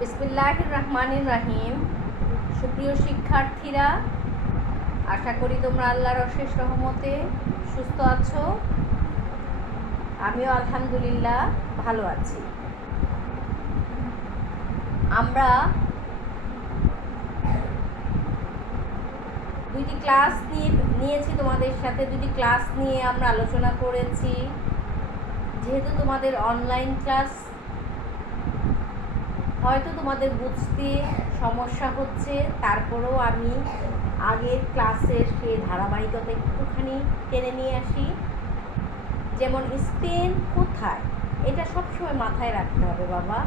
বিসমিল্লাহির রহমানির রহিম। সুপ্রিয় শিক্ষার্থীরা, আশা করি তোমরা আল্লাহর অশেষ রহমতে সুস্থ আছো। আমিও আলহামদুলিল্লাহ ভালো আছি। আমরা দুইটি ক্লাস নিয়েছি তোমাদের সাথে, দুটি ক্লাস নিয়ে আমরা আলোচনা করেছি। যেহেতু তোমাদের অনলাইন ক্লাস, হয়তো তোমাদের বুঝতে সমস্যা হচ্ছে, তারপরেও আমি আগের ক্লাসের সেই ধারাবাহিকতা একটুখানি টেনে নিয়ে আসি। যেমন স্পেন কোথায়, এটা সবসময় মাথায় রাখতে হবে বাবা।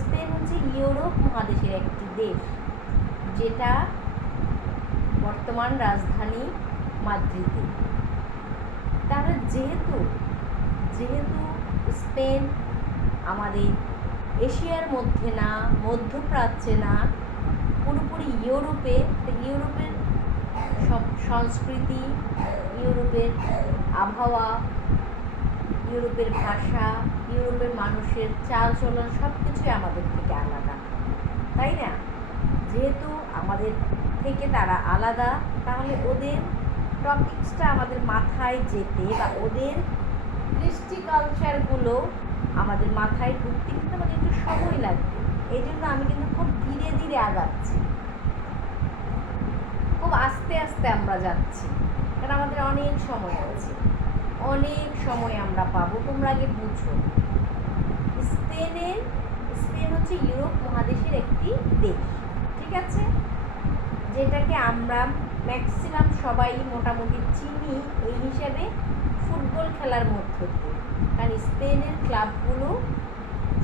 স্পেন হচ্ছে ইউরোপ মহাদেশের একটি দেশ, যেটা বর্তমান রাজধানী মাদ্রিদে। তাহলে যেহেতু স্পেন আমাদের এশিয়ার মধ্যে না, মধ্যপ্রাচ্যে না, পুরোপুরি ইউরোপের সব সংস্কৃতি, ইউরোপের আবহাওয়া, ইউরোপের ভাষা, ইউরোপের মানুষের চাল চলন সব কিছুই আমাদের থেকে আলাদা, তাই না? যেহেতু আমাদের থেকে তারা আলাদা, তাহলে ওদের টপিক্সটা আমাদের মাথায় যেতে বা ওদের কৃষ্টি কালচারগুলো আমাদের মাথায় ঢুকতে কিন্তু আমাদের একটু সময় লাগবে। এই জন্য আমি কিন্তু খুব ধীরে ধীরে আগাচ্ছি, খুব আস্তে আস্তে আমরা যাচ্ছি, কারণ আমাদের অনেক সময় আছে, অনেক সময় আমরা পাবো। তোমরা আগে বুঝো, স্পেন হচ্ছে ইউরোপ মহাদেশের একটি দেশ, ঠিক আছে? যেটাকে আমরা ম্যাক্সিমাম সবাই মোটামুটি চিনি এই হিসাবে ফুটবল খেলার মধ্য দিয়ে, কারণ স্পেনের ক্লাবগুলো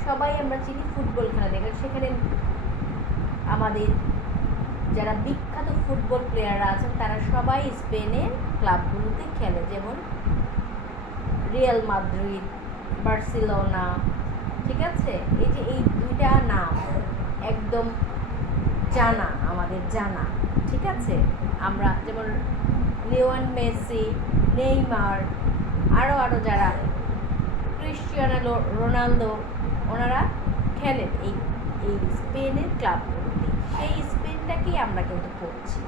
সবাই আমরা চিনি ফুটবল খেলা দেখে। সেখানে আমাদের যারা বিখ্যাত ফুটবল প্লেয়াররা আছেন তারা সবাই স্পেনের ক্লাবগুলোতে খেলে, যেমন রিয়াল মাদ্রিদ, বার্সেলোনা, ঠিক আছে? এই যে এই দুইটা নাম একদম জানা, আমাদের জানা, ঠিক আছে? আমরা যেমন লিওনেল মেসি, নেইমার, আরও যারা ক্রিস্টিয়ানো রোনালদো, ওনারা খেলেন এই স্পেনের ক্লাবগুলোতে। সেই স্পেনটাকেই আমরা কিন্তু পড়ছি,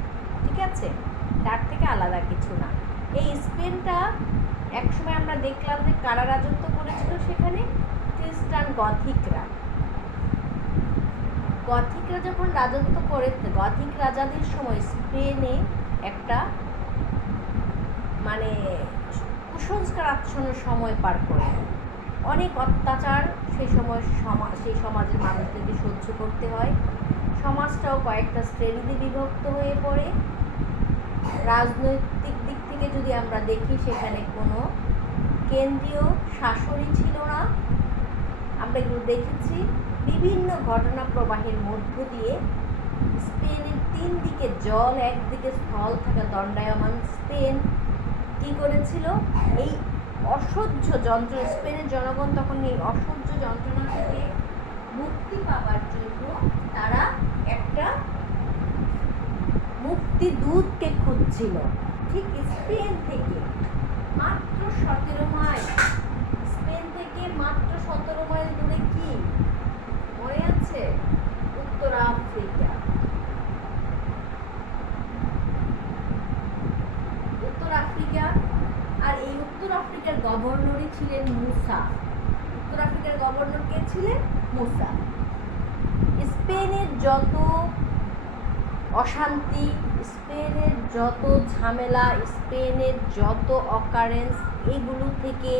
ঠিক আছে? তার থেকে আলাদা কিছু না। এই স্পেনটা একসময় আমরা দেখলাম যে কারা রাজত্ব করেছিল সেখানে? খ্রিস্টান গথিকরা যখন রাজত্ব করে, গথিক রাজাদের সময় স্পেনে একটা মানে কুসংস্কার আচ্ছন্ন সময় পার করে। অনেক অত্যাচার সেই সময় সেই সমাজের মানুষদেরকে সহ্য করতে হয়। সমাজটাও কয়েকটা শ্রেণীতে বিভক্ত হয়ে পড়ে। রাজনৈতিক দিক থেকে যদি আমরা দেখি, সেখানে কোনো কেন্দ্রীয় শাসনই ছিল না। আমরা এগুলো দেখেছি। বিভিন্ন ঘটনা প্রবাহের মধ্য দিয়ে স্পেনের তিন দিকে জল, একদিকে স্থল থাকা দণ্ডায়মান স্পেন কী করেছিল? এই অসহ্য যন্ত্রণা, স্পেনের জনগণ তখন এই অসহ্য যন্ত্রণা থেকে মুক্তি পাওয়ার জন্য তারা একটা মুক্তি দূতকে খুঁজছিল। ঠিক স্পেন থেকে মাত্র 17 মাইল, স্পেন থেকে মাত্র 17 মাইল দূরে কি মনে আছে? উত্তর আফ্রিকা। আর এই উত্তর আফ্রিকার গভর্নরই ছিলেন মুসা। উত্তর আফ্রিকার গভর্নর কে ছিলেন? মুসা। স্পেনের যত অশান্তি, স্পেনের যত ঝামেলা, স্পেনের যত অকারেন্স, এগুলো থেকে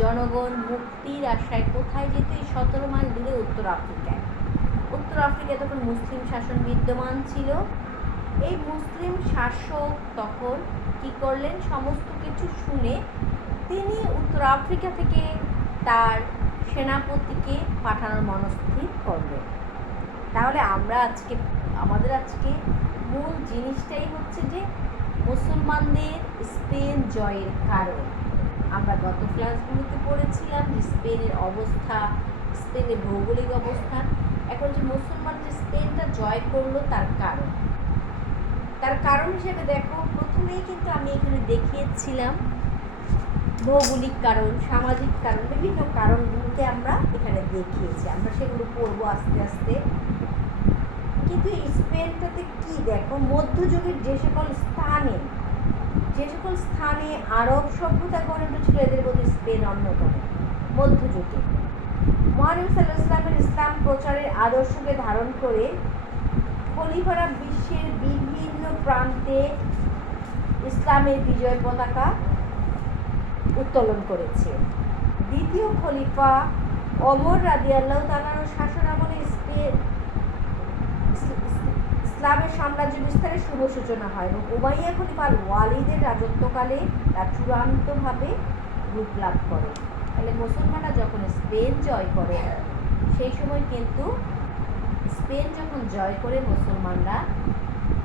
জনগণ মুক্তির আশায় কোথায় যেত? এই 17 মাইল দূরে উত্তর আফ্রিকায়। উত্তর আফ্রিকায় তখন মুসলিম শাসন বিদ্যমান ছিল। এই মুসলিম শাসক তখন কি করলেন? সমস্ত কিছু শুনে তিনি উত্তর আফ্রিকা থেকে তার সেনাপতিকে পাঠানোর মনস্থির করলেন। তাহলে আমাদের আজকে মূল জিনিসটাই হচ্ছে যে মুসলমানদের স্পেন জয়ের কারণ। আমরা গত ক্লাসগুলোতে পড়েছিলাম যে স্পেনের অবস্থা, স্পেনের ভৌগোলিক অবস্থান। এখন যে মুসলমান যে স্পেনটা জয় করলো, তার কারণ হিসেবে দেখো, প্রথমেই কিন্তু আমি এখানে দেখিয়েছিলাম ভৌগোলিক কারণ, সামাজিক কারণ, বিভিন্ন কারণগুলোকে আমরা এখানে দেখিয়েছে, আমরা সেগুলো পড়বো আস্তে আস্তে। কিন্তু স্পেনটাতে কি দেখো, মধ্যযুগের যে সকল স্থানে আরব সভ্যতা গড়ে উঠেছিল, এদের মধ্যে স্পেন অন্যতম। মধ্যযুগে মহানবী সাল্লাল্লাহু আলাইহি ওয়াসাল্লামের ইসলাম প্রচারের আদর্শকে ধারণ করে খলিফারা বিশ্বের বিভিন্ন প্রান্তে ইসলামের বিজয় পতাকা উত্তোলন করেছে। দ্বিতীয় খলিফা ওমর রাদিয়াল্লাহু তাআলার শাসনামলে ইসলামের সাম্রাজ্য বিস্তারের শুভ সূচনা হয় এবং উমাইয়া খলিফা আল ওয়ালিদের রাজত্বকালে তা চূড়ান্তভাবে রূপ লাভ করে। তাহলে মুসলমানরা যখন স্পেন জয় করে, সেই সময় কিন্তু স্পেন যখন জয় করে মুসলমানরা,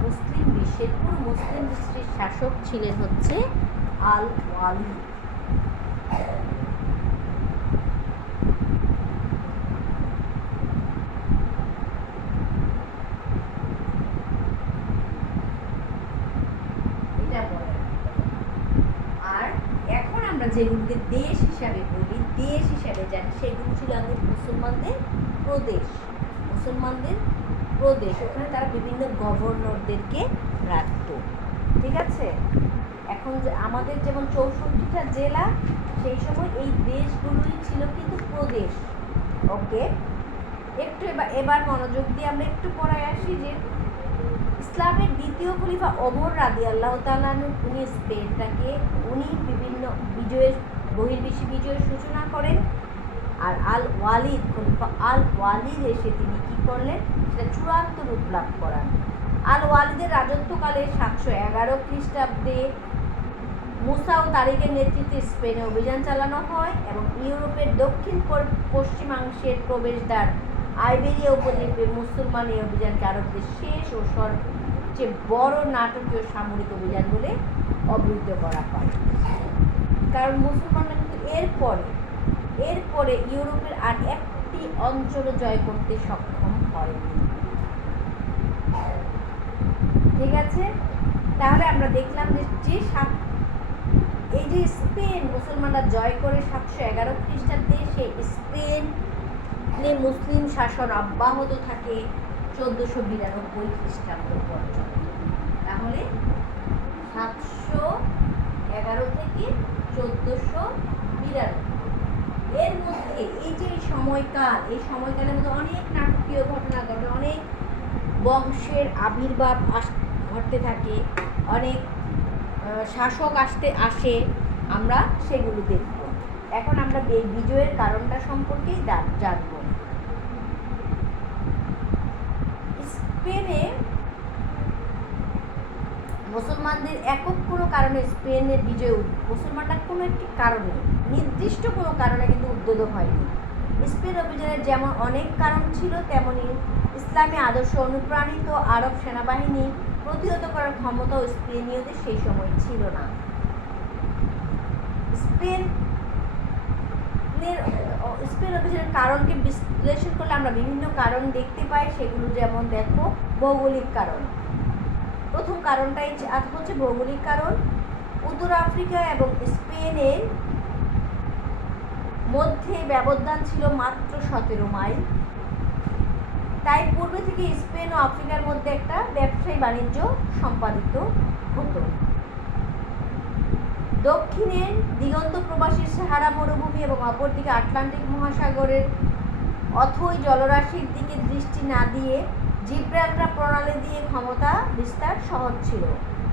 মুসলিম বিশ্বের শাসক ছিলেন হচ্ছে আল ওয়ালি। আর এখন আমরা যেগুলোকে দেশ হিসাবে বলি, দেশ হিসাবে জানি, সেগুলো ছিল আগে মুসলমানদের প্রদেশ। ওখানে তারা বিভিন্ন গভর্নরদেরকে রাখত। ঠিক আছে, এখন যে আমাদের যেমন 64টা জেলা, সেই সময় এই দেশগুলোই ছিল কিন্তু প্রদেশ। ওকে, একটু এবার মনোযোগ দিয়ে আমরা একটু পড়ায় আসি যে ইসলামের দ্বিতীয় খলিফা ওমর রাদিয়াল্লাহু তাআলা উনি স্পেনটাকে বিভিন্ন বহির্বিশ্বে বিজয়ের সূচনা করেন। আর খলিফা আল ওয়ালিদ এসে তিনি কি করলেন, সেটা চূড়ান্ত রূপ লাভ করান। আল ওয়ালিদের রাজত্বকালে 711 খ্রিস্টাব্দে মুসা ও তারিকের নেতৃত্বে স্পেনে অভিযান চালানো হয় এবং ইউরোপের দক্ষিণ পশ্চিমাংশের প্রবেশদ্বার আইবেরিয়া উপদ্বীপে মুসলমান এই অভিযানকে আরবদের শেষ ও সবচেয়ে বড় নাটকীয় সামরিক অভিযান বলে অভিহিত করা হয়। কারণ মুসলমানরা কিন্তু এরপরে ইউরোপের আর একটি অঞ্চল জয় করতে সক্ষম হয়নি। ঠিক আছে, তাহলে আমরা দেখলাম যে এই যে স্পেন মুসলমানরা জয় করে 711 খ্রিস্টাব্দে, সেই স্পেন মুসলিম শাসন অব্যাহত থাকে 1492 খ্রিস্টাব্দ পর্যন্ত। তাহলে 711 থেকে 1492, এর মধ্যে এই যে সময়কালের মধ্যে অনেক নাটকীয় ঘটনা ঘটে, অনেক বংশের আবির্ভাব ঘটতে থাকে, অনেক শাসক আসে, আমরা সেগুলো দেখব। এখন আমরা বিজয়ের কারণটা সম্পর্কেই জানব। স্পেনে মুসলমানদের একক কোনো কারণে স্পেনের বিজয়, মুসলমানরা কোনো একটি কারণে, নির্দিষ্ট কোনো কারণে কিন্তু উদ্বোধক হয়নি। স্পেন অভিযানের যেমন অনেক কারণ ছিল, তেমনি ইসলামী আদর্শ অনুপ্রাণিত আরব সেনাবাহিনী প্রতিহত করার ক্ষমতাও স্পেনীয়দের সেই সময় ছিল না। স্পেন অভিযানের কারণকে বিশ্লেষণ করলে আমরা বিভিন্ন কারণ দেখতে পাই। সেগুলো যেমন দেখো, ভৌগোলিক কারণ। প্রথম কারণটাই হচ্ছে ভৌগোলিক কারণ। উত্তর আফ্রিকা এবং স্পেনের মধ্যে ব্যবধান ছিল মাত্র 17 মাইল। তাই পূর্বে থেকে স্পেন ও আফ্রিকার মধ্যে একটা ব্যবসায়ী বাণিজ্য সম্পাদিত হতো। দক্ষিণে দিগন্ত প্রবাসী সাহারা মরুভূমি এবং অপরদিকে আটলান্টিক মহাসাগরের অথই জলরাশির দিকে দৃষ্টি না দিয়ে জিব্রাল্টার প্রণালী দিয়ে ক্ষমতা বিস্তার সহজ ছিল।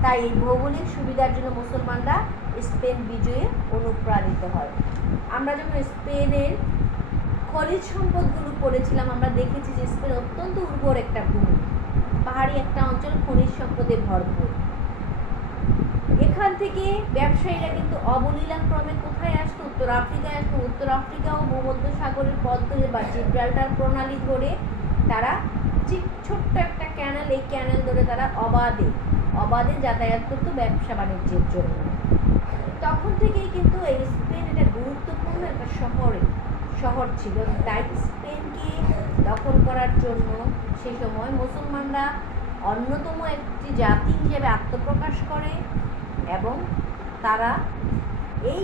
তাই এই ভৌগোলিক সুবিধার জন্য মুসলমানরা স্পেন বিজয়ে অনুপ্রাণিত হয়। আমরা যখন স্পেনের খনিজ সম্পদগুলো পড়েছিলাম, আমরা দেখেছি যে স্পেন অত্যন্ত উর্বর একটা ভূমি, পাহাড়ি একটা অঞ্চল, খনিজ সম্পদে ভরপুর। এখান থেকে ব্যবসায়ীরা কিন্তু অবলীলাক্রমে কোথায় আসতো, উত্তর আফ্রিকায় আসতো। উত্তর আফ্রিকা ও ভূমধ্যসাগরের পথ ধরে বা জিব্রাল্টার প্রণালী ধরে তারা ছোট্ট একটা ক্যানেল, এই ক্যানেল ধরে তারা অবাধে যাতায়াত করতো ব্যবসা বাণিজ্যের জন্য। তখন থেকেই কিন্তু এই স্পেন একটা গুরুত্বপূর্ণ একটা শহর ছিল। তাই স্পেনকে দখল করার জন্য সেই সময় মুসলমানরা অন্যতম একটি জাতি হিসেবে আত্মপ্রকাশ করে এবং তারা এই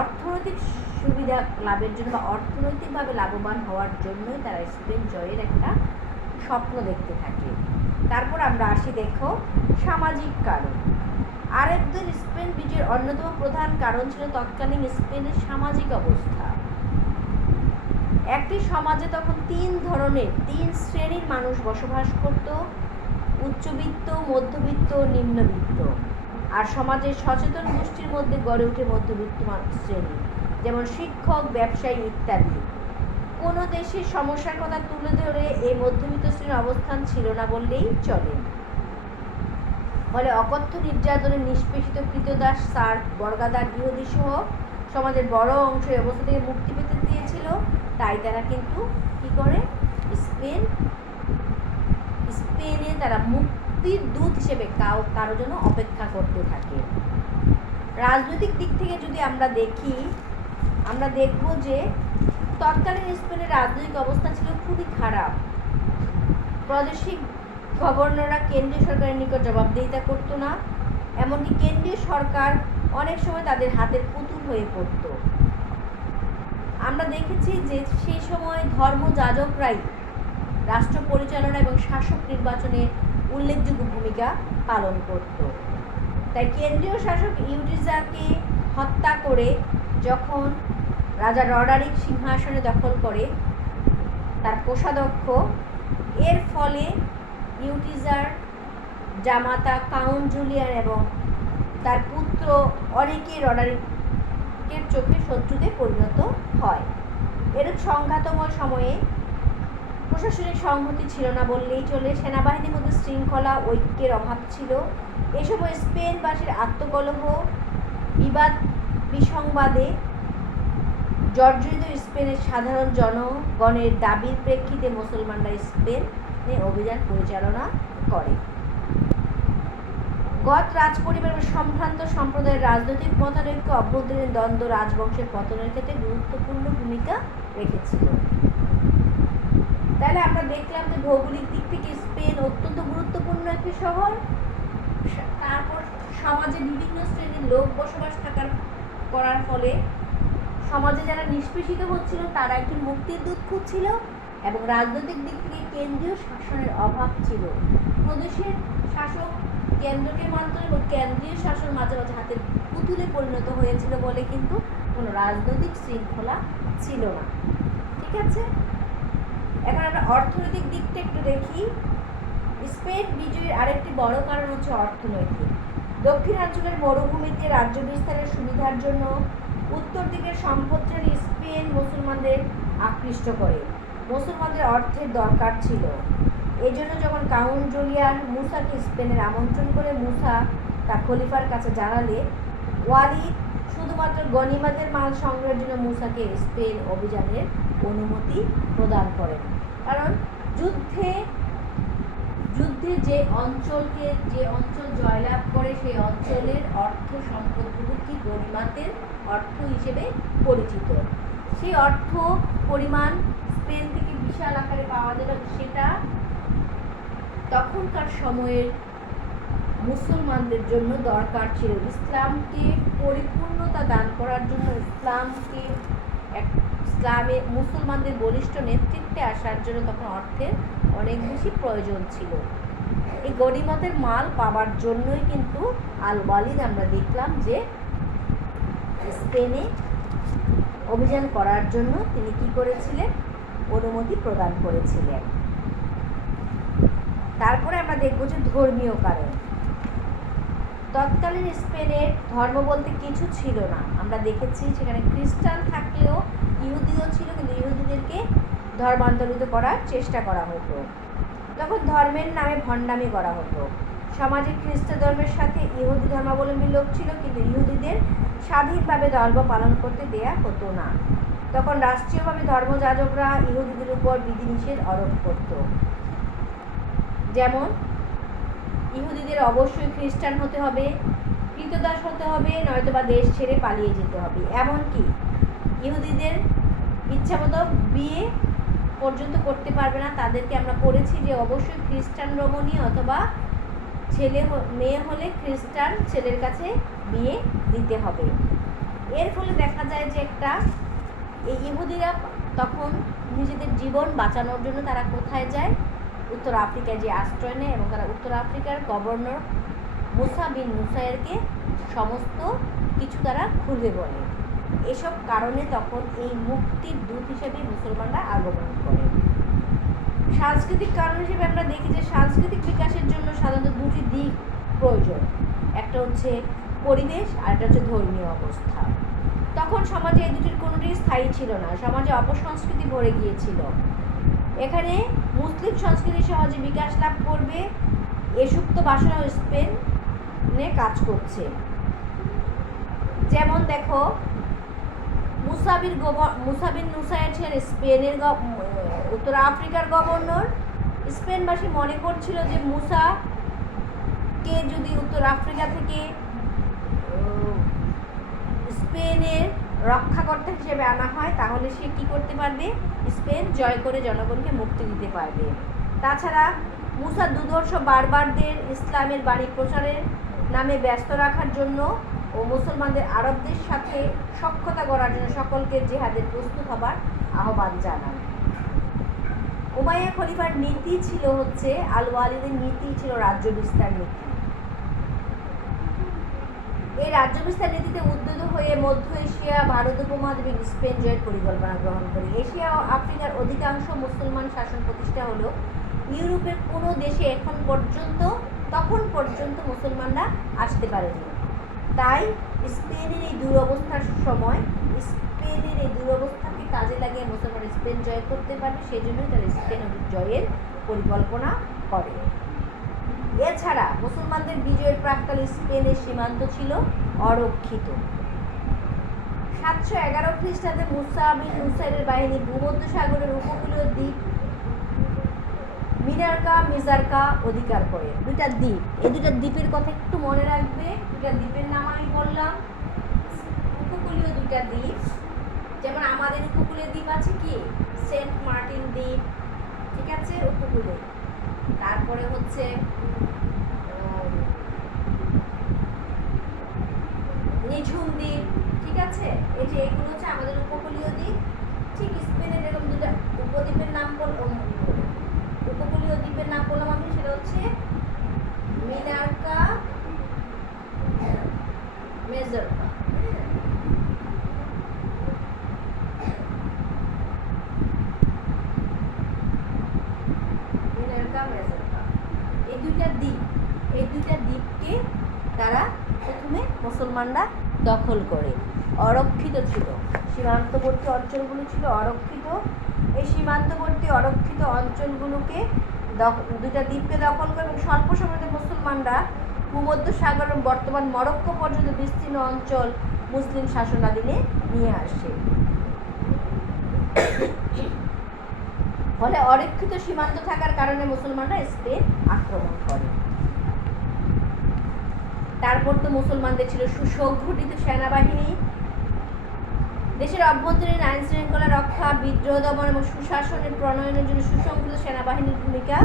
অর্থনৈতিক সুবিধা লাভের জন্য বা অর্থনৈতিকভাবে লাভবান হওয়ার জন্যই তারা স্পেন জয়ের একটা স্বপ্ন দেখতে থাকে। তারপর আমরা আসি দেখো সামাজিক কারণ। আরেকদিন স্পেন বিজয়ের অন্যতম প্রধান কারণ ছিল তৎকালীন স্পেনের সামাজিক অবস্থা। একটি সমাজে তখন তিন শ্রেণীর মানুষ বসবাস করত: উচ্চবিত্ত, মধ্যবিত্ত, নিম্নবিত্ত। আর সমাজের সচেতন গোষ্ঠীর মধ্যে গড়ে ওঠে মধ্যবিত্ত শ্রেণী, যেমন শিক্ষক, ব্যবসায়ী ইত্যাদি। কোনো দেশের সমস্যার কথা তুলে ধরে এই মধ্যবিত্ত শ্রেণীর অবস্থান ছিল না বললেই চলে। ফলে অকথ্য নির্যাতনে নিষ্পেষিত কৃতদাস, সার্ক, বর্গাদার, ইহুদি সহ সমাজের বড় অংশ এই অবস্থা থেকে মুক্তি পেতে দিয়েছিল। তাই তারা কিন্তু কী করে, স্পেনে তারা মুক্তির দূত হিসেবে কারো জন্য অপেক্ষা করতে থাকে। রাজনৈতিক দিক থেকে যদি আমরা দেখি, আমরা দেখব যে তৎকালীন স্পেনের রাজনৈতিক অবস্থা ছিল খুবই খারাপ। প্রাদেশিক গভর্নররা কেন্দ্রীয় সরকারের নিকট জবাবদিহিতা করতো না, এমনকি কেন্দ্রীয় সরকার অনেক সময় তাদের হাতের পুতুল হয়ে পড়ত। আমরা দেখেছি যে সেই সময় ধর্মযাজকরাই রাষ্ট্র পরিচালনা এবং শাসক নির্বাচনে উল্লেখযোগ্য ভূমিকা পালন করত। তাই কেন্দ্রীয় শাসক ইউডিজাকে হত্যা করে যখন রাজা রডারিক সিংহাসনে দখল করে তার কোষাধ্যক্ষ, এর ফলে ইউটিজার জামাতা কাউন্ট জুলিয়ান এবং তার পুত্র অনেকে রডারিকের চোখে শত্রুতে পরিণত হয়। এরূপ সংঘাতময় সময়ে প্রশাসনিক সংহতি ছিল না বললেই চলে। সেনাবাহিনীর মধ্যে শৃঙ্খলা, ঐক্যের অভাব ছিল। এ সময় স্পেনবাসীর আত্মকলহ, বিবাদ বিসংবাদে জর্জরিত স্পেনের সাধারণ জনগণের দাবির প্রেক্ষিতে মুসলমানরা স্পেনে অভিযান পরিচালনা করে। গত রাজপরিবার এবং সম্ভ্রান্ত সম্প্রদায়ের রাজনৈতিক মতানৈক্য, অভ্যন্তরীণ দ্বন্দ্ব রাজবংশের পতনের ক্ষেত্রে গুরুত্বপূর্ণ ভূমিকা রেখেছিল। তাহলে আমরা দেখলাম যে ভৌগোলিক দিক থেকে স্পেন অত্যন্ত গুরুত্বপূর্ণ একটি শহর। তারপর সমাজে বিভিন্ন শ্রেণীর লোক বসবাস করার ফলে সমাজে যারা নিষ্পেষিত হচ্ছিল তারা একটি মুক্তির দূত খুঁজছিল, এবং রাজনৈতিক দিক থেকে কেন্দ্রীয় শাসনের অভাব ছিল। প্রদেশের শাসক কেন্দ্রকে মানত এবং কেন্দ্রীয় শাসন মাঝে মাঝে হাতের পুতুলে পরিণত হয়েছিল বলে কিন্তু কোনো রাজনৈতিক শৃঙ্খলা ছিল না। ঠিক আছে, এখন আমরা অর্থনৈতিক দিকটা একটু দেখি। স্পেন বিজয়ের আরেকটি বড় কারণ হচ্ছে অর্থনৈতিক। দক্ষিণাঞ্চলের মরুভূমিতে রাজ্য বিস্তারের সুবিধার জন্য উত্তর দিকের সম্পদশালী স্পেন মুসলমানদের আকৃষ্ট করে। মুসলমানদের অর্থের দরকার ছিল। এই জন্য যখন কাউন্ট জুলিয়ান মুসাকে স্পেনের আমন্ত্রণ করে, মুসা তা খলিফার কাছে জানালে ওয়ালিদ শুধুমাত্র গনিমতের মাল সংগ্রহের জন্য মুসাকে স্পেন অভিযানের অনুমতি প্রদান করেন। কারণ যুদ্ধে যে অঞ্চল জয়লাভ করে সেই অঞ্চলের অর্থ সম্পদগুলো কি গনিমতের অর্থ হিসেবে পরিচিত। সেই অর্থ পরিমাণ স্পেন থেকে বিশাল আকারে পাওয়া যাবে, সেটা তখনকার সময়ের মুসলমানদের জন্য দরকার ছিল। ইসলামকে পরিপূর্ণতা দান করার জন্য ইসলামে মুসলমানদের বলিষ্ঠ নেতৃত্বে আসার জন্য তখন অর্থের অনেক বেশি প্রয়োজন ছিল। এই গনিমতের মাল পাওয়ার জন্যই কিন্তু আল ওয়ালিদ আমরা দেখলাম যে স্পেনে অভিযান করার জন্য তিনি কি করেছিলেন, অনুমতি প্রদান করেছিলেন। তারপরে আমরা দেখব যে ধর্মীয় কারণ। তৎকালীন স্পেনের ধর্ম বলতে কিছু ছিল না। আমরা দেখেছি সেখানে খ্রিস্টান থাকলেও ইহুদিও ছিল, কিন্তু ইহুদিদেরকে ধর্মান্তরিত করার চেষ্টা করা হতো। তখন ধর্মের নামে ভণ্ডামি করা হতো। সমাজে খ্রিস্ট ধর্মের সাথে ইহুদি ধর্মাবলম্বী লোক ছিল, কিন্তু ইহুদিদের স্বাধীনভাবে ধর্ম পালন করতে দেয়া হতো না। তখন রাষ্ট্রীয়ভাবে ধর্মযাজকরা ইহুদিদের উপর বিধিনিষেধ আরোপ করত। যেমন ইহুদিদের অবশ্যই খ্রিস্টান হতে হবে, কৃতদাস হতে হবে, নয়তোবা দেশ ছেড়ে পালিয়ে যেতে হবে। এমনকি ইহুদিদের ইচ্ছামতো বিয়ে পর্যন্ত করতে পারবে না। তাদেরকে আমরা পড়েছি যে অবশ্যই খ্রিস্টান রমণী অথবা মেয়ে হলে খ্রিস্টান ছেলের কাছে বিয়ে দিতে হবে। এর ফলে দেখা যায় যে একটা এই ইহুদিরা তখন নিজেদের জীবন বাঁচানোর জন্য তারা কোথায় যায়? উত্তর আফ্রিকায় যে আশ্রয় নেয় এবং তারা উত্তর আফ্রিকার গভর্নর মুসা বিন নুসাইরকে সমস্ত কিছু তারা খুলে বলে। এসব কারণে তখন এই মুক্তির দূত হিসেবে মুসলমানরা আগমন করে। সাংস্কৃতিক কারণ হিসেবে আমরা দেখি যে সাংস্কৃতিক বিকাশের জন্য সাধারণত দুটি দিক প্রয়োজন। একটা হচ্ছে পরিবেশ আর একটা হচ্ছে ধর্মীয় অবস্থা। তখন সমাজে এই দুটির কোনোটিই স্থায়ী ছিল না, সমাজে অপসংস্কৃতি ভরে গিয়েছিল। এখানে মুসলিম সংস্কৃতি সহজে বিকাশ লাভ করবে এ সুপ্ত বাসনা স্পেনে কাজ করছে। যেমন দেখো, মুসা বিন নুসাইর ছিলেন স্পেনের উত্তর আফ্রিকার গভর্নর। স্পেনবাসী মনে করছিল যে মুসাকে যদি উত্তর আফ্রিকা থেকে স্পেনের রক্ষাকর্তা হিসেবে আনা হয় তাহলে সে কী করতে পারবে? স্পেন জয় করে জনগণকে মুক্তি দিতে পারবে। তাছাড়া মুসা দুর্ধর্ষ বারবারদের ইসলামের বাণী প্রচারের নামে ব্যস্ত রাখার জন্য ও মুসলমানদের আরবদের সাথে সখ্যতা গড়ার জন্য সকলকে জিহাদের প্রস্তুত হবার আহ্বান জানান। উমাইয়া খলিফার নীতি ছিল হচ্ছে আল ওয়ালিদের নীতি ছিল রাজ্য বিস্তার নীতি। এই রাজ্য বিস্তার নীতিতে উদ্বুদ্ধ হয়ে মধ্য এশিয়া, ভারত উপমহাদেশ এবং স্পেন জয়ের পরিকল্পনা গ্রহণ করে। এশিয়া ও আফ্রিকার অধিকাংশ মুসলমান শাসন প্রতিষ্ঠা হলেও ইউরোপের কোনো দেশে তখন পর্যন্ত মুসলমানরা আসতে পারেনি। তাই স্পেনের এই দুরবস্থাকে কাজে লাগিয়ে মুসলমান স্পেন জয় করতে পারবে, সেই জন্যই তারা স্পেন জয়ের পরিকল্পনা করে। এছাড়া মুসলমানদের বিজয়ের প্রাক্কালে স্পেনের সীমান্ত ছিল অরক্ষিত। 711 খ্রিস্টাব্দে মুসা বিন নুসাইরের বাহিনী ভূমধ্যসাগরের উপকূলীয় দ্বীপ মিজারকা অধিকার করে। দুইটা দ্বীপ, এই দুইটা দ্বীপের কথা একটু মনে রাখবে। দুইটা দ্বীপের নাম আমি বললাম, উপকূলীয় দুইটা দ্বীপ। যেমন আমাদের উপকূলীয় দ্বীপ আছে কি সেন্ট মার্টিন দ্বীপ, ঠিক আছে, উপকূলে। তারপরে হচ্ছে নিঝুম দ্বীপ, ঠিক আছে। এই যে এগুলো হচ্ছে আমাদের উপকূলীয় দ্বীপ। ঠিক স্পেনের এরকম দুটা উপদ্বীপের নাম উপকূলীয় দ্বীপের নাম বললাম আমি, সেটা হচ্ছে মিনারকা, মেজরকা। এই দুইটা দ্বীপকে তারা প্রথমে মুসলমানরা দখল করে। অরক্ষিত ছিল, সীমান্তবর্তী অঞ্চলগুলো ছিল অরক্ষিত। এই সীমান্তবর্তী অরক্ষিত অঞ্চলগুলোকে দুইটা দ্বীপকে দখল করে এবং স্বল্প সময়ে মুসলমানরা ভূমধ্যসাগর এবং বর্তমান মরক্কো পর্যন্ত বিস্তীর্ণ অঞ্চল মুসলিম শাসনাধীনে নিয়ে আসে। ফলে অরক্ষিত সীমান্ত থাকার কারণে মুসলমানরা স্পেন আক্রমণ করে। তারপর তো মুসলমানদের ছিল সুসংগঠিত সেনাবাহিনী। দেশের অভ্যন্তরীণ আইন শৃঙ্খলা রক্ষা, বিদ্রোহ দমন এবং সুশাসনের প্রণয়নের জন্য সুসংগঠিত সেনাবাহিনীর ভূমিকা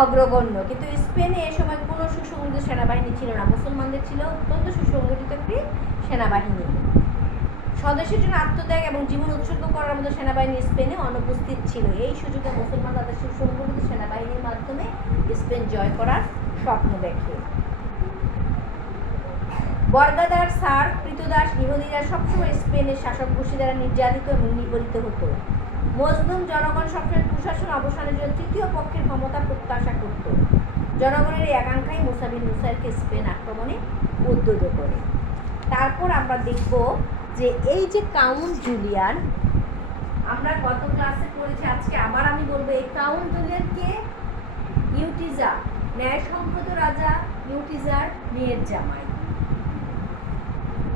অগ্রগণ্য। কিন্তু স্পেনে এ সময় কোনো সুসংগঠিত সেনাবাহিনী ছিল না। মুসলমানদের ছিল অত্যন্ত সুসংগঠিত একটি সেনাবাহিনী। স্বদেশের জন্য আত্মত্যাগ এবং জীবন উৎসর্গ করার মতো সেনাবাহিনী স্পেনে অনুপস্থিত ছিল। এই সুযোগে মুসলমান তাদের সুসংগঠিত সেনাবাহিনীর মাধ্যমে স্পেন জয় করার স্বপ্ন দেখে। বর্গাদার, সার্ক, কৃতদাস ইহুদিরা সবসময় স্পেনের শাসক গোষ্ঠী দ্বারা নির্যাতিত এবং নিপীড়িত হতো। মজলুম জনগণ সবসময় কুশাসন অবসানের জন্য তৃতীয় পক্ষের ক্ষমতা প্রত্যাশা করত। জনগণের এই আকাঙ্ক্ষাই মুসা বিন নুসাইরকে স্পেন আক্রমণে উদ্বুদ্ধ করে। তারপর আমরা দেখব যে এই যে কাউন্ট জুলিয়ান, আমরা গত ক্লাসে পড়েছি, আজকে আবার আমি বলবো এই কাউন্ট জুলিয়ানকে ইউটিজা, ন্যায়সঙ্গত রাজা ইউটিজার মেয়ের জামাই।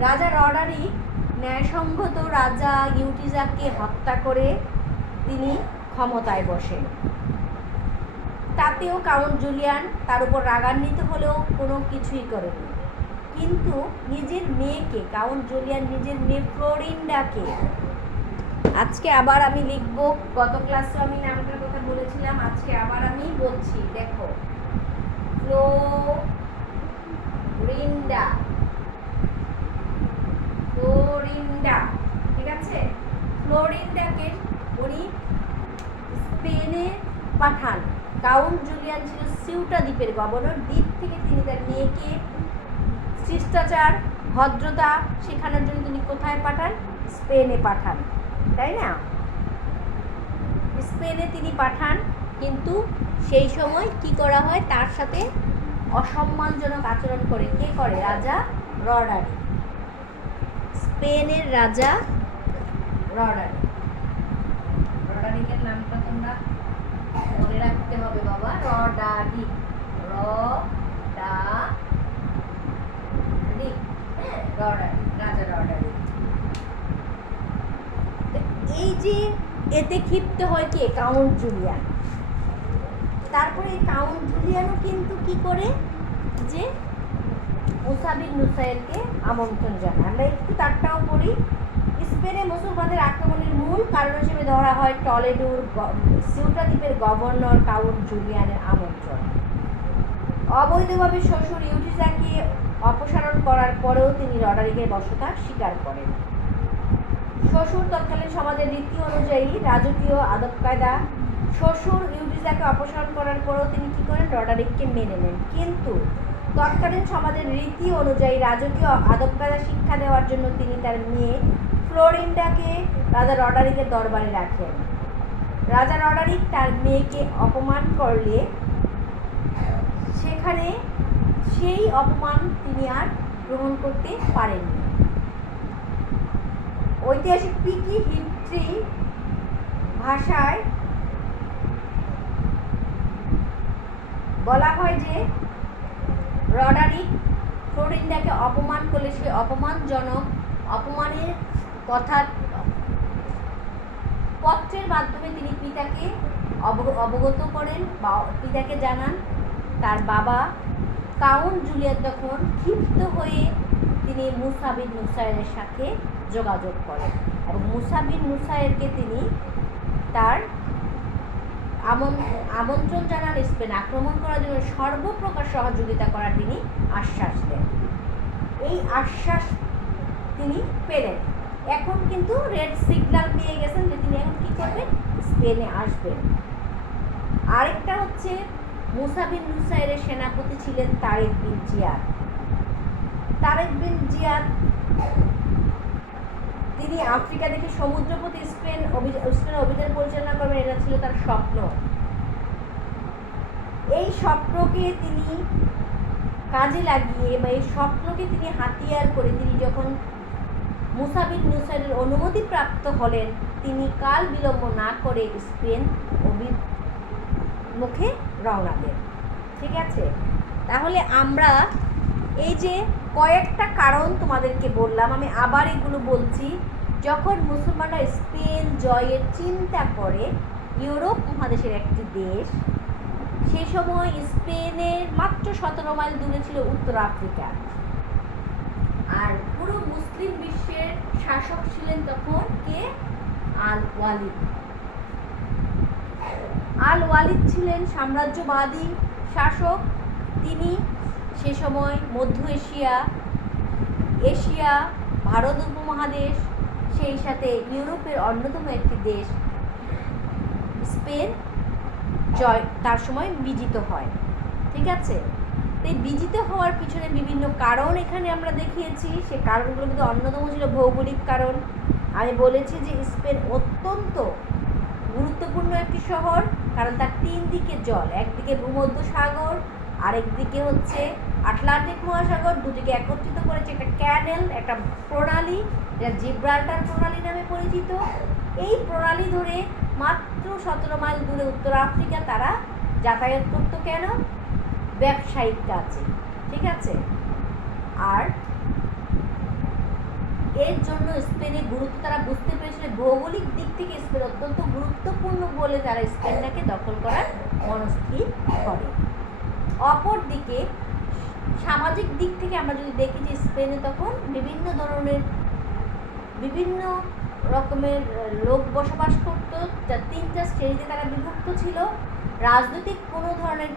রাজা রডারিক ন্যায়সঙ্গত রাজা ইউটিজাকে হত্যা করে তিনি ক্ষমতায় বসেন। তাতেও কাউন্ট জুলিয়ান তার উপর রাগান্বিত হলেও কোনো কিছুই করেনি। কিন্তু নিজের মেয়েকে, কাউন্ট জুলিয়ান নিজের মেয়ে ফ্লোরিন্ডাকে, আজকে আবার আমি লিখব, গত ক্লাসে আমি নামটার কথা বলেছিলাম, আজকে আবার আমি বলছি, দেখো ফ্লোরিন্ডা, ঠিক আছে? ফ্লোরিন্ডাকে উনি স্পেনে পাঠান। কাউন্ট জুলিয়ান ছিল সিউটা দ্বীপের গভর্নর। দ্বীপ থেকে তিনি তার মেয়েকে শিষ্টাচার ভদ্রতা শেখানোর জন্য তিনি কোথায় পাঠান? স্পেনে পাঠান, তাই না? স্পেনে তিনি পাঠান, কিন্তু সেই সময় কি করা হয়? তার সাথে অসম্মানজনক আচরণ করে। কে করে? রাজা রডারিক, স্পেনের রাজা রডারিক। রডারিকের নামটা তোমরা মনে রাখতে হবে বাবা, রডারিক, রডারিক, হ্যাঁ, রডারিক, রাজা রডারিক। এই যে এতে ক্ষিপ্ত হয় কে? Count Julian. তারপরে কাউন্ট জুলিয়ানও কিন্তু কি করে? যে মুসা বিন নুসাইরকে আমন্ত্রণ জানায়। আমরা একটু তারটাও পড়ি। স্পেনে মুসলমানদের আক্রমণের মূল কারণ হিসেবে ধরা হয় টলেডোর সিউটা দ্বীপের গভর্নর কাউন্ট জুলিয়ানের আমন্ত্রণ। অবৈধভাবে শ্বশুর ইউটিজাকে অপসারণ করার পরেও তিনি রডারিকের বশ্যতা স্বীকার করেন। শ্বশুর তৎকালীন সমাজের রীতি অনুযায়ী রাজকীয় আদব কায়দা, শ্বশুর ইউটিজাকে অপসারণ করার পরেও তিনি কী করেন? রডারিককে মেনে নেন। কিন্তু তৎকালীন সমাজের রীতি অনুযায়ী রাজকীয় আদব কায়দা শিক্ষা দেওয়ার জন্য তিনি তার মেয়ে ফ্লোরিন্ডাকে রাজা রডারিকের দরবারে রাখেন। রাজা রডারিক তার মেয়েকে অপমান করলে সেখানে সেই অপমান তিনি আর গ্রহণ করতে পারেননি। ঐতিহাসিক পিকি হিস্ট্রি ভাষায় বলা হয় যে রডারিক ফ্লোরিন্ডাকে অপমান করলে সে অপমানের কথা পত্রের মাধ্যমে তিনি পিতাকে অবগত করেন বা পিতাকে জানান। তার বাবা কাউন্ট জুলিয়ান তখন ক্ষিপ্ত হয়ে তিনি মুসা বিন নুসাইরের সাথে যোগাযোগ করেন এবং মুসা বিন নুসাইরকে তিনি তার আমন্ত্রণ জানান স্পেন আক্রমণ করার জন্য সর্বপ্রকার সহযোগিতা করার তিনি আশ্বাস দেন। এই আশ্বাস তিনি পেলেন। এখন কিন্তু রেড সিগন্যাল পেয়ে গেছেন যে তিনি এখন কী করবেন? স্পেনে আসবেন। আরেকটা হচ্ছে মুসা বিন নুসাইরের সেনাপতি ছিলেন তারেক বিন জিয়াদ। তারেক বিন জিয়াদ তিনি আফ্রিকা থেকে সমুদ্রপথে স্পেনে অভিযান পরিচালনা করবেন, এটা ছিল তার স্বপ্ন। এই স্বপ্নকে তিনি কাজে লাগিয়ে বা এই স্বপ্নকে তিনি হাতিয়ার করে তিনি যখন মুসা বিন নুসাইরের অনুমতি প্রাপ্ত হলেন, তিনি কাল বিলম্ব না করে স্পেন অভিমুখে রওনা দেন। ঠিক আছে? তাহলে আমরা এই যে কয়েকটা কারণ তোমাদেরকে বললাম, আমি আবার এগুলো বলছি। যখন মুসলমানরা স্পেন জয়ের চিন্তা করে, ইউরোপ মহাদেশের একটি দেশ, সেই সময় স্পেনের মাত্র 17 মাইল দূরে ছিল উত্তর আফ্রিকা। আর পুরো মুসলিম বিশ্বের শাসক ছিলেন তখন কে? আল ওয়ালিদ। আল ওয়ালিদ ছিলেন সাম্রাজ্যবাদী শাসক। তিনি সে সময় মধ্য এশিয়া, ভারত উপমহাদেশ, সেই সাথে ইউরোপের অন্যতম একটি দেশ স্পেন তার সময় বিজিত হয়। ঠিক আছে? এই বিজিত হওয়ার পিছনে বিভিন্ন কারণ এখানে আমরা দেখিয়েছি। সে কারণগুলোর মধ্যে অন্যতম ছিল ভৌগোলিক কারণ। আমি বলেছি যে স্পেন অত্যন্ত গুরুত্বপূর্ণ একটি শহর, কারণ তার 3 দিকে জল, একদিকে ভূমধ্য সাগর, আরেকদিকে হচ্ছে আটলান্টিক মহাসাগর, দুটিকে একত্রিত করেছে একটা ক্যানেল, একটা প্রণালী, যা জিব্রাল্টার প্রণালী নামে পরিচিত। এই প্রণালী ধরে মাত্র 17 মাইল দূরে উত্তর আফ্রিকা তারা যাতায়াত করতো। কেন? ব্যবসায়িক কাজে। ঠিক আছে? আর এর জন্য স্পেনের গুরুত্ব তারা বুঝতে পেরেছিল। ভৌগোলিক দিক থেকে স্পেন অত্যন্ত গুরুত্বপূর্ণ বলে তারা স্পেনটাকে দখল করার মনস্থির করে। অপরদিকে সামাজিক দিক থেকে আমরা যদি দেখি যে স্পেনে তখন বিভিন্ন রকমের লোক বসবাস করত, যা 3টা শ্রেণীতে তারা বিভক্ত ছিল। রাজনৈতিক কোনো ধরনের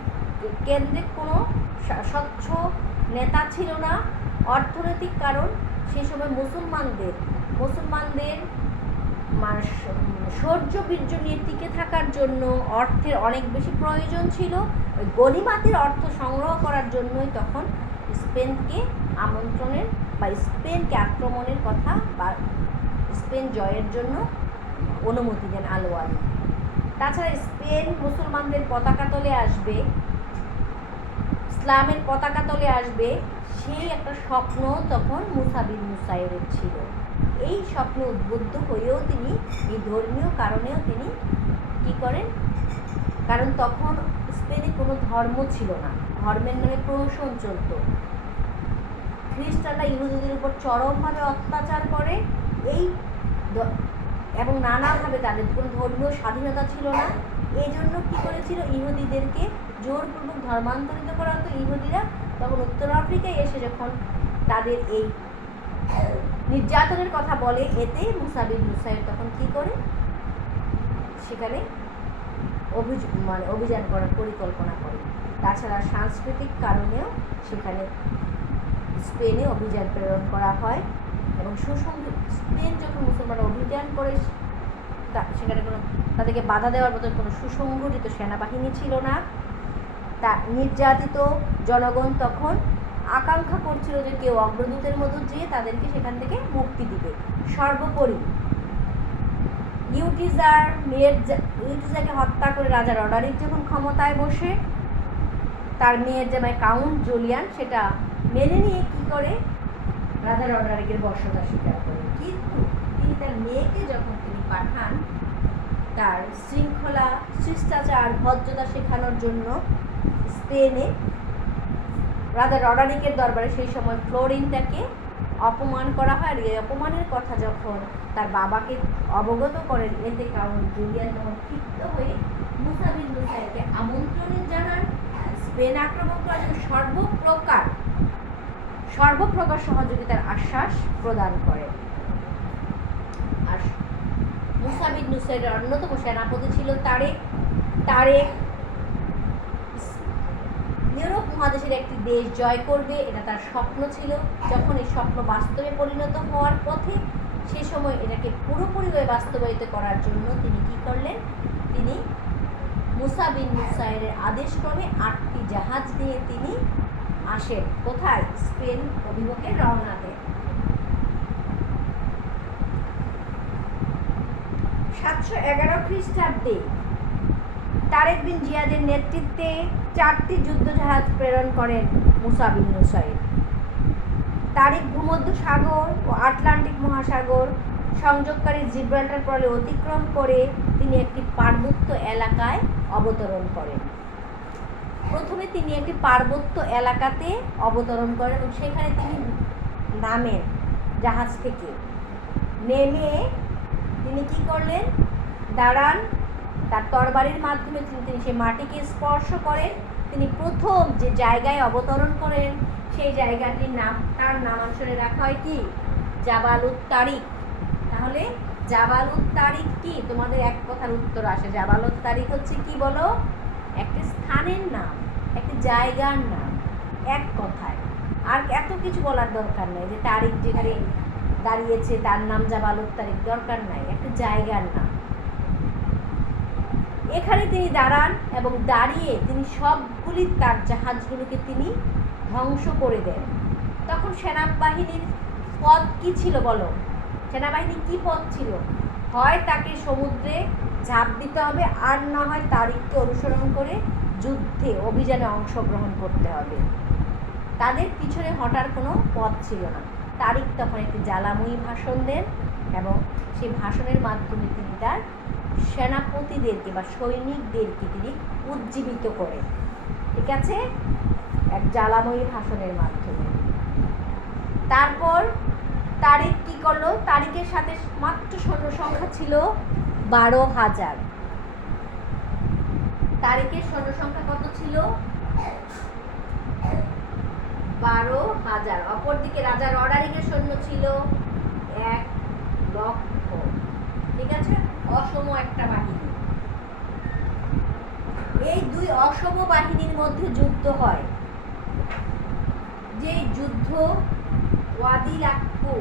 কেন্দ্রিক কোনো স্বচ্ছ নেতা ছিল না। অর্থনৈতিক কারণ, সেই সময় মুসলমানদের শৌর্য বীর্য নিয়ে টিকে থাকার জন্য অর্থের অনেক বেশি প্রয়োজন ছিল। ওই গনিমাতের অর্থ সংগ্রহ করার জন্যই তখন স্পেনকে আমন্ত্রণের বা স্পেনকে আক্রমণের কথা বা স্পেন জয়ের জন্য অনুমতি দেন আল-ওয়ালি। তাছাড়া স্পেন মুসলমানদের পতাকা তলে আসবে, ইসলামের পতাকা তলে আসবে, সেই একটা স্বপ্ন তখন মুসা বিন নুসাইরের ছিল। এই স্বপ্নে উদ্বুদ্ধ হয়েও তিনি এই ধর্মীয় কারণেও তিনি কি করেন, কারণ তখন স্পেনে কোনো ধর্ম ছিল না, ধর্মের নামে প্রহসন চলত। খ্রিস্টানরা ইহুদিদের উপর চরমভাবে অত্যাচার করে, এবং নানাভাবে তাদের কোনো ধর্মীয় স্বাধীনতা ছিল না। এই জন্য কী করেছিল, ইহুদিদেরকে জোরপূর্বক ধর্মান্তরিত করা হতো। ইহুদিরা তখন উত্তর আফ্রিকায় এসে যখন তাদের এই নির্যাতনের কথা বলে, এতে মুসা বিন নুসাইর তখন কী করে, সেখানে অভিযান করার পরিকল্পনা করে। তাছাড়া সাংস্কৃতিক কারণেও সেখানে স্পেনে অভিযান প্রেরণ করা হয়। এবং স্পেন যখন মুসলমানরা অভিযান করে, সেখানে কোনো তাদেরকে বাধা দেওয়ার মতো কোনো সুসংগঠিত সেনাবাহিনী ছিল না। তা নির্যাতিত জনগণ তখন আকাঙ্ক্ষা করছিল যে কেউ অগ্রদূতের মতো যেয়ে তাদেরকে সেখান থেকে মুক্তি দিবে। সর্বোপরি ইউটিজারকে হত্যা করে রাজা রডারিক যখন ক্ষমতায় বসে, তার মেয়ের জামাই কাউন্ট জুলিয়ান সেটা মেনে নিয়ে কী করে, রাজা রডারিকের বর্ষতা স্বীকার করে। কিন্তু তিনি তার মেয়েকে যখন তিনি পাঠান তার শৃঙ্খলা, শিষ্টাচার, ভদ্রতা শেখানোর জন্য স্পেনে, রাজা রডারিকের দরবারে সেই সময় ফ্লোরিনটাকে অপমান করা হয়। আর এই অপমানের কথা যখন তার বাবাকে অবগত করেন, এতে কাউন্ট জুলিয়ান তখন ক্ষিপ্ত হয়ে মুসা বিন নুসাইরকে আমন্ত্রণ জানান স্পেন আক্রমণ করার জন্য সর্বপ্রকার সহযোগিতার আশ্বাস প্রদান করে। আর মুসা বিন নুসাইরের অন্যতম সেনাপতি ছিল তারেক। ইউরোপ মহাদেশের একটি দেশ জয় করবে, এটা তার স্বপ্ন ছিল। যখন এই স্বপ্ন বাস্তবে পরিণত হওয়ার পথে, সে সময় এটাকে পুরোপুরিভাবে বাস্তবায়িত করার জন্য তিনি কি করলেন, তিনি মুসা বিন নুসাইরের আদেশক্রমে 8টি জাহাজ নিয়ে তিনি আসেন। কোথায়? স্পেন অভিমুখে রওনা দেন। 711 খ্রিস্টাব্দে তারেক বিন জিয়াদের নেতৃত্বে 4টি যুদ্ধজাহাজ প্রেরণ করেন মুসা বিন নুসাইর। তারিক ভূমধ্য সাগর ও আটলান্টিক মহাসাগর সংযোগকারী জিব্রাল্টার প্রলে অতিক্রম করে তিনি একটি পার্বত্য এলাকায় অবতরণ করেন। প্রথমে তিনি একটি পার্বত্য এলাকাতে অবতরণ করেন এবং সেখানে তিনি নামেন। জাহাজ থেকে নেমে তিনি কি করলেন, দাঁড়ান। তার তরবারির মাধ্যমে তিনি সেই মাটিকে স্পর্শ করেন। তিনি প্রথম যে জায়গায় অবতরণ করেন সেই জায়গাটির নাম, তার নামানুসারে রাখা হয় কি, জাবালুত তারিক। তাহলে জাবালুত তারিক কি, তোমাদের এক কথার উত্তর আসে। জাবালুত তারিক হচ্ছে কি বলো, একটি স্থানের নাম, একটি জায়গার নাম, এক কথায়। আর এত কিছু বলার দরকার নেই যে তারিক যেখানে দাঁড়িয়েছে তার নাম জাবালুত তারিক, দরকার নাই, একটা জায়গার নাম। এখানে তিনি দাঁড়ান এবং দাঁড়িয়ে তিনি সবগুলি তার জাহাজগুলোকে তিনি ধ্বংস করে দেন। তখন সেনাবাহিনীর পথ কি ছিল বলো, সেনাবাহিনী কি পথ ছিল? হয় তাকে সমুদ্রে ঝাঁপ দিতে হবে, আর না হয় তারিককে অনুসরণ করে যুদ্ধে অভিযানে অংশগ্রহণ করতে হবে। তাদের পিছনে হটার কোনো পথ ছিল না। তারিক তখন একটি জ্বালাময়ী ভাষণ দেন এবং সেই ভাষণের মাধ্যমে তিনি তার সেনাপতিদেরকে বা সৈনিকদেরকে তিনি উজ্জীবিত করেন। ঠিক আছে, এক জ্বালাময়ী ভাষণের মাধ্যমে। তারপর তারিক কি করলো, তারিকের সাথে মাত্র সৈন্য সংখ্যা ছিল 12,000। তারিকের সৈন্য সংখ্যা কত ছিল? 12,000। অপরদিকে রাজা রডারিকের সৈন্য ছিল 1,00,000। ঠিক আছে, অসম একটা বাহিনী। এই দুই অসম বাহিনীর মধ্যে যুদ্ধ হয়। যে যুদ্ধ ওয়াদিল লাক্কু।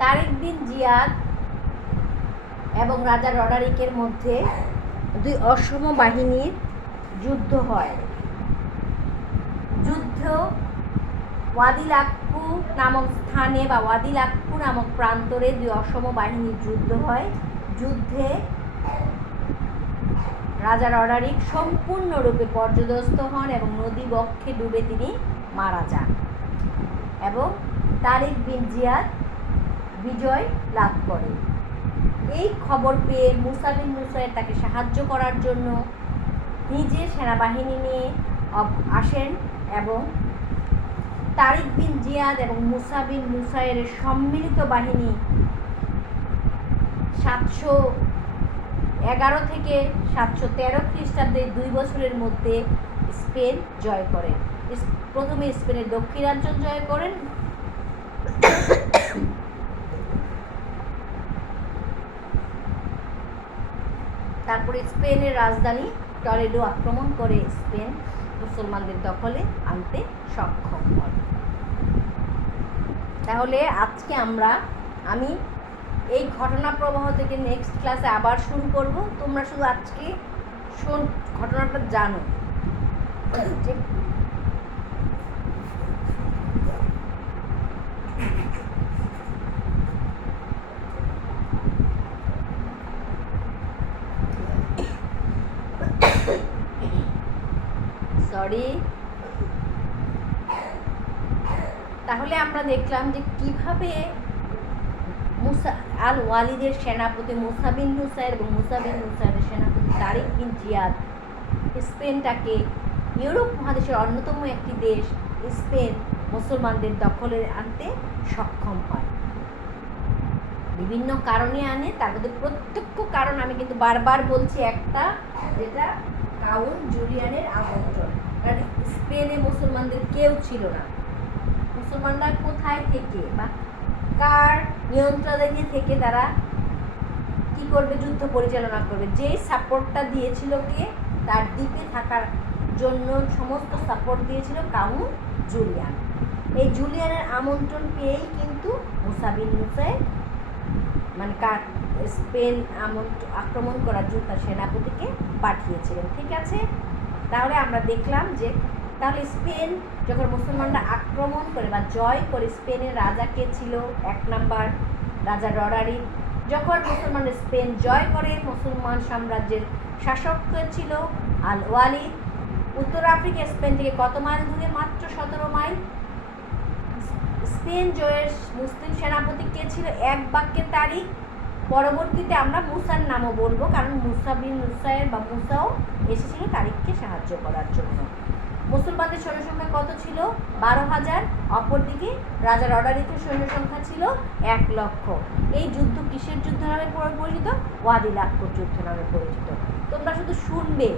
তারিক বিন জিয়াদ এবং রাজা রডারিকের মধ্যে দুই অসম বাহিনীর যুদ্ধ হয়। যুদ্ধ ওয়াদি লাক্কু নামক স্থানে বা ওয়াদি লাক্কু নামক প্রান্তরে দুই অসম বাহিনীর যুদ্ধ হয়। যুদ্ধে রাজা রডারিক সম্পূর্ণরূপে পর্যদস্ত হন এবং নদী বক্ষে ডুবে তিনি মারা যান এবং তারিক বিন জিয়াদ বিজয় লাভ করে। এই খবর পেয়ে মুসা বিন নুসাইর তাকে সাহায্য করার জন্য নিজে সেনাবাহিনী নিয়ে আসেন এবং তারিক বিন জিয়াদ এবং মুসা বিন নুসাইরের সম্মিলিত বাহিনী 711 থেকে 713 খ্রিস্টাব্দে 2 বছরের মধ্যে স্পেন জয় করেন। প্রথমে স্পেনের দক্ষিণাঞ্চল জয় করেন, তারপরে স্পেনের রাজধানী টলেডো আক্রমণ করে স্পেন মুসলমানদের দখলে আনতে সক্ষম হন। তাহলে আজকে আমি এই ঘটনা প্রবাহ থেকে নেক্সট ক্লাসে আবার শুরু করব। তোমরা শুধু আজকে ঘটনাটা জানো। সরি। তাহলে আমরা দেখলাম যে কিভাবে মুসা আল ওয়ালিদের সেনাপতি মুসা বিন নুসাইর এবং মুসা বিন নুসাইরের সেনাপতি তারিক বিন জিয়াদ স্পেনটাকে ইউরোপ মহাদেশের অন্যতম একটি দেশ স্পেন মুসলমানদের দখলে আনতে সক্ষম হয়। বিভিন্ন কারণে আনে, তার মধ্যে প্রত্যক্ষ কারণ আমি কিন্তু বারবার বলছি একটা, যেটা কাউন্ট জুলিয়ানের আমন্ত্রণ। কারণ স্পেনে মুসলমানদের কেউ ছিল না। মুসলমানরা কোথায় থেকে বা কার নিয়ন্ত্রণে থেকে তারা কি করবে, যুদ্ধ পরিচালনা করবে? যেই সাপোর্টটা দিয়েছিল কে, তার দ্বীপে থাকার জন্য সমস্ত সাপোর্ট দিয়েছিল কাউন্ট জুলিয়ান। এই জুলিয়ানের আমন্ত্রণ পেয়েই কিন্তু মুসা বিন নুসাইর স্পেন আক্রমণ করার জন্য তার সেনাপতিকে পাঠিয়েছিলেন। ঠিক আছে, তাহলে আমরা দেখলাম যে তাহলে স্পেন যখন মুসলমানরা আক্রমণ করে বা জয় করে, স্পেনের রাজা কে ছিল? 1 নাম্বার রাজা রডারিক। যখন মুসলমানরা স্পেন জয় করে, মুসলমান সাম্রাজ্যের শাসক ছিল আল ওয়ালিদ। উত্তর আফ্রিকা স্পেন থেকে কত মাইল দূরে? মাত্র 17 মাইল। স্পেন জয়ের মুসলিম সেনাপতি কে ছিল? 1 বাক্যে তারিক। পরবর্তীতে আমরা মুসার নামও বলবো, কারণ মুসা বিন নুসাইর বা মুসাও এসেছিল তারিককে সাহায্য করার জন্য। মুসলমানদের সৈন্য সংখ্যা কত ছিল? 12,000। অপরদিকে রাজা রডারিকের সৈন্য সংখ্যা ছিল 1 লক্ষ। এই যুদ্ধ কিসের যুদ্ধ নামে পরিচিত? ওয়াদি লাক্কুর যুদ্ধ নামে পরিচিত। তোমরা শুধু শুনবে,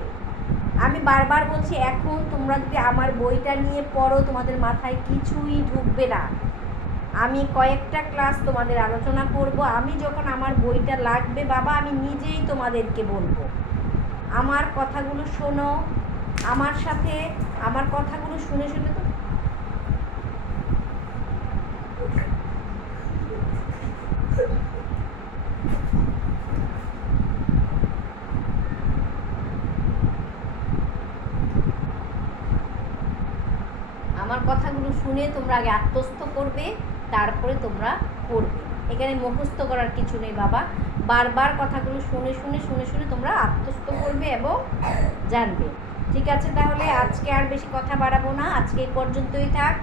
আমি বারবার বলছি, এখন তোমরা যদি আমার বইটা নিয়ে পড়ো তোমাদের মাথায় কিছুই ঢুকবে না। আমি কয়েকটা ক্লাস তোমাদের আলোচনা করব। আমি যখন আমার বইটা লাগবে বাবা, আমি নিজেই তোমাদেরকে বলবো। আমার কথাগুলো শোনো, আমার সাথে আমার কথাগুলো শুনে শুনে তো আমার কথাগুলো শুনে তোমরা আগে আত্মস্থ করবে, তারপরে তোমরা পড়বে। এখানে মুখস্থ করার কিছু নেই বাবা। বারবার কথাগুলো শুনে শুনে শুনে শুনে তোমরা আত্মস্থ করবে এবং জানবে। ঠিক আছে, তাহলে আজকে আর বেশি কথা বাড়াবো না, আজকে এই পর্যন্তই থাক।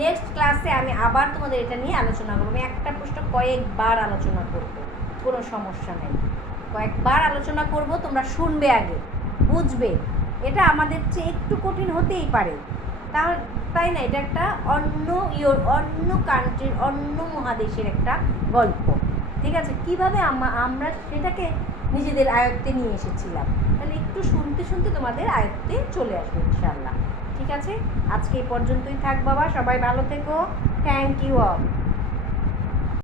নেক্সট ক্লাসে আমি আবার তোমাদের এটা নিয়ে আলোচনা করবো। আমি একটা প্রশ্ন কয়েকবার আলোচনা করব, কোনো সমস্যা নেই। কয়েকবার আলোচনা করব, তোমরা শুনবে আগে, বুঝবে। এটা আমাদের চেয়ে একটু কঠিন হতেই পারে, তাই না? এটা একটা অন্য কান্ট্রির, অন্য মহাদেশের একটা গল্প। ঠিক আছে, কিভাবে আমরা সেটাকে নিজেদের আয়ত্তে নিয়ে এসেছিলাম। তাহলে একটু শুনতে শুনতে তোমাদের আয়ত্তে চলে আসবে ইনশাআল্লাহ। ঠিক আছে, আজকে এই পর্যন্তই থাক বাবা, সবাই ভালো থেকো। Thank you all.